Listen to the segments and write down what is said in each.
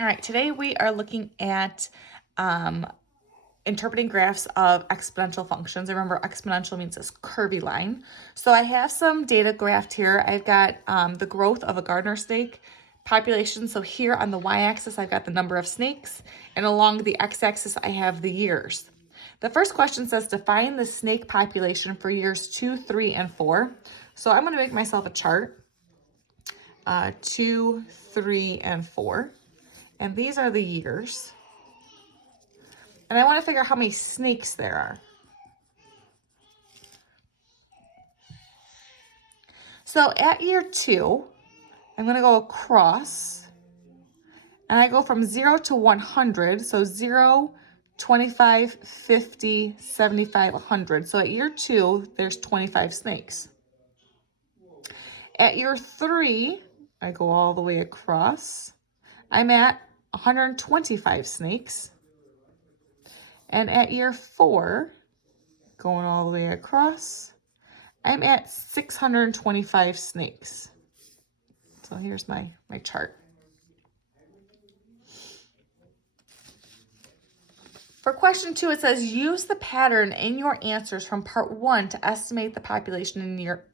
All right, today we are looking at um, interpreting graphs of exponential functions. Remember, exponential means this curvy line. So I have some data graphed here. I've got the growth of a gardener snake population. So here on the y-axis, I've got the number of snakes, and along the x-axis, I have the years. The first question says to find the snake population for years 2, 3, and 4. So I'm going to make myself a chart, 2, 3, and 4. And these are the years. And I want to figure out how many snakes there are. So at year 2, I'm going to go across. And I go from 0 to 100. So 0, 25, 50, 75, 100. So at year 2, there's 25 snakes. At year 3, I go all the way across. I'm at 125 snakes. And at year 4, going all the way across, I'm at 625 snakes. So here's my chart. For question 2, it says use the pattern in your answers from part 1 to estimate the population in year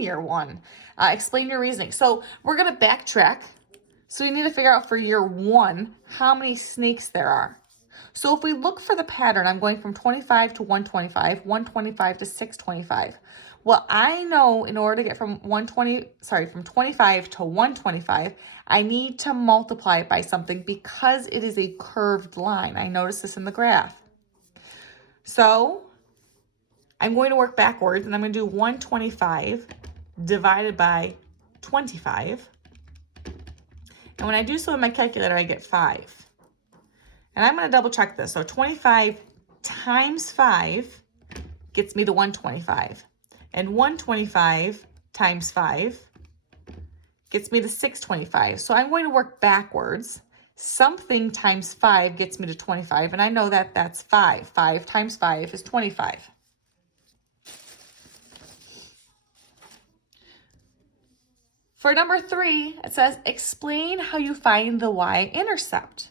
year 1. Explain your reasoning. So we're going to backtrack. So we need to figure out for year 1 how many snakes there are. So if we look for the pattern, I'm going from 25 to 125, 125 to 625. Well, I know in order to get from 25 to 125, I need to multiply it by something because it is a curved line. I noticed this in the graph. So I'm going to work backwards, and I'm going to do 125 divided by 25. And when I do so in my calculator, I get 5. And I'm going to double check this. So 25 times 5 gets me to 125. And 125 times 5 gets me to 625. So I'm going to work backwards. Something times 5 gets me to 25. And I know that that's 5. 5 times 5 is 25. For number 3, it says explain how you find the y-intercept.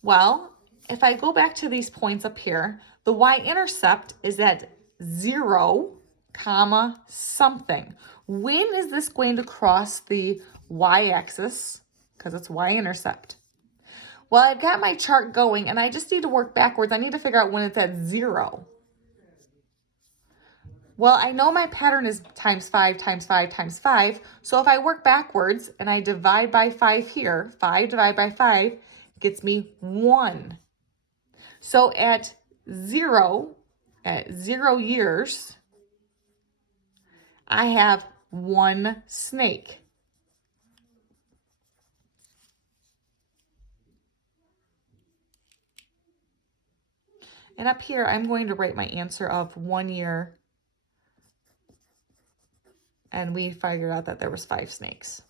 Well, if I go back to these points up here, the y-intercept is at 0, comma, something. When is this going to cross the y-axis? Because it's y-intercept. Well, I've got my chart going, and I just need to work backwards. I need to figure out when it's at 0. Well, I know my pattern is times 5, times 5, times 5. So if I work backwards and I divide by 5 here, 5 divided by 5 gets me 1. So at 0 years, I have 1 snake. And up here, I'm going to write my answer of 1 year. And we figured out that there was 5 snakes.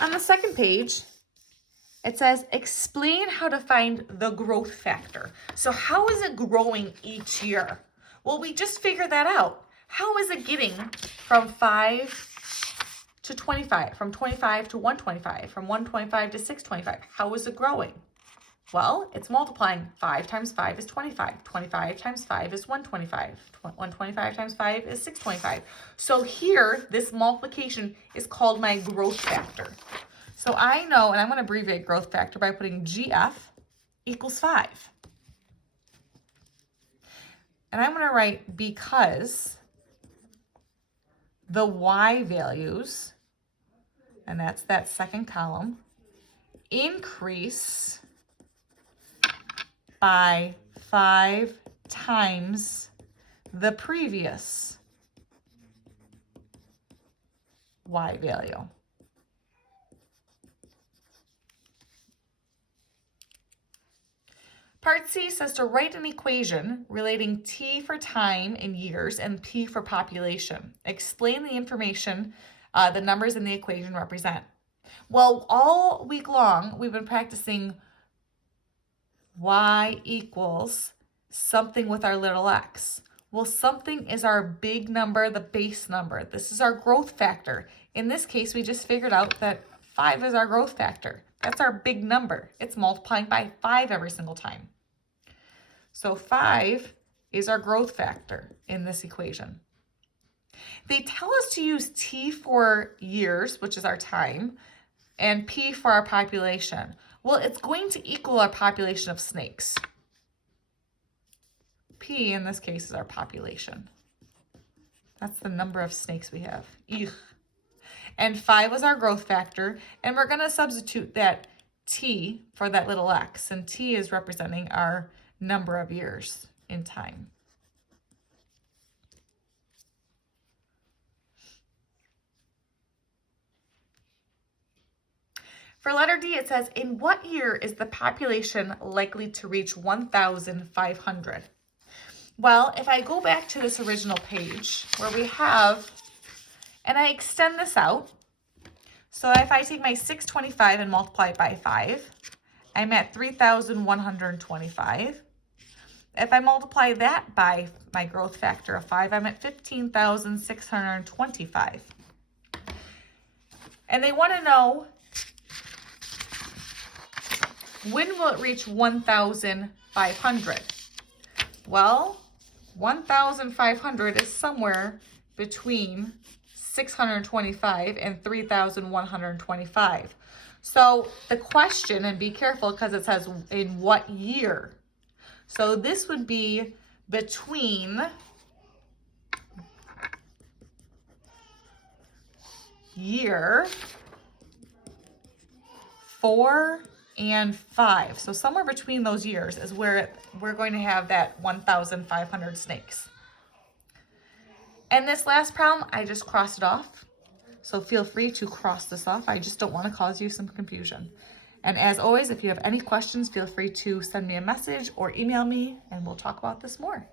On the second page, it says, explain how to find the growth factor. So how is it growing each year? Well, we just figured that out. How is it getting from 5 to 25, from 25 to 125, from 125 to 625? How is it growing? Well, it's multiplying. 5 times 5 is 25. 25 times 5 is 125. 125 times 5 is 625. So here, this multiplication is called my growth factor. So I know, and I'm going to abbreviate growth factor by putting GF equals 5. And I'm going to write because the Y values, and that's that second column, increase by 5 times the previous Y value. Part C says to write an equation relating T for time in years and P for population. Explain the information the numbers in the equation represent. Well, all week long, we've been practicing Y equals something with our little x. Well, something is our big number, the base number. This is our growth factor. In this case, we just figured out that 5 is our growth factor. That's our big number. It's multiplying by 5 every single time. So 5 is our growth factor in this equation. They tell us to use T for years, which is our time, and P for our population. Well, it's going to equal our population of snakes. P in this case is our population. That's the number of snakes we have. Eugh. And 5 was our growth factor, and we're going to substitute that T for that little x, and T is representing our number of years in time. For letter D, it says, in what year is the population likely to reach 1,500? Well, if I go back to this original page where we have, and I extend this out, so if I take my 625 and multiply it by 5, I'm at 3,125. If I multiply that by my growth factor of 5, I'm at 15,625. And they want to know, when will it reach 1,500? Well, 1,500 is somewhere between 625 and 3,125. So the question, and be careful because it says in what year. So this would be between year 4 and 5. So somewhere between those years is where we're going to have that 1,500 snakes. And this last problem, I just crossed it off. So feel free to cross this off. I just don't want to cause you some confusion. And as always, if you have any questions, feel free to send me a message or email me, and we'll talk about this more.